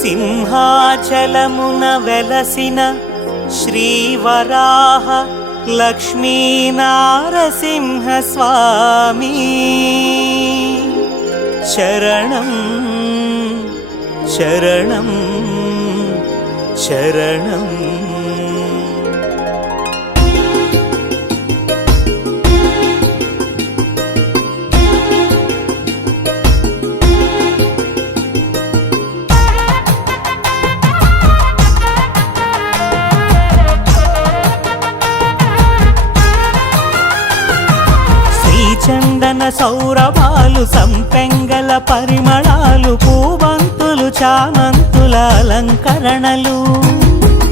సింహాచలమున వెలసిన శ్రీవరాహ లక్ష్మీనారసింహ స్వామి శరణం శరణం శరణం. చందన సౌరభాలు సంపెంగల పరిమళాలు పూబంతులు చామంతుల అలంకరణలు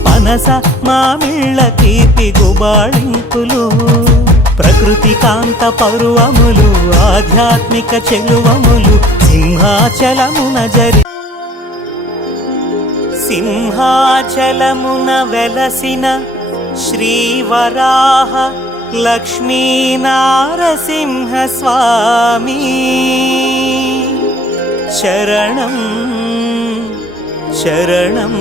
పనస మామిళ్ళ తీపి గుబాళింపులు ప్రకృతి కాంత పరువములు ఆధ్యాత్మిక చెలువములు సింహాచలమున సింహాచలమున వెలసిన శ్రీవరాహ లక్ష్మీనారసింహ స్వామి శరణం శరణం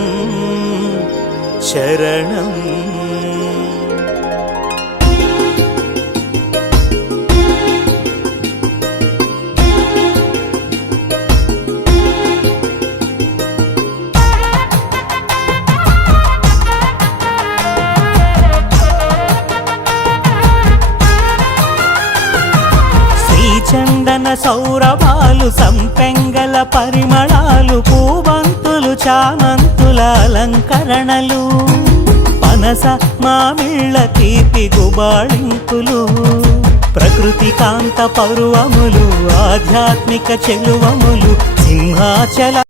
శరణం. చందన సౌరభాలు సంపెంగల పరిమళాలు పూబంతులు చామంతుల అలంకరణలు పనస మామిళ్ళ తీపి గుబాళింపులు ప్రకృతి కాంత పరువములు ఆధ్యాత్మిక చెలువములు సింహాచల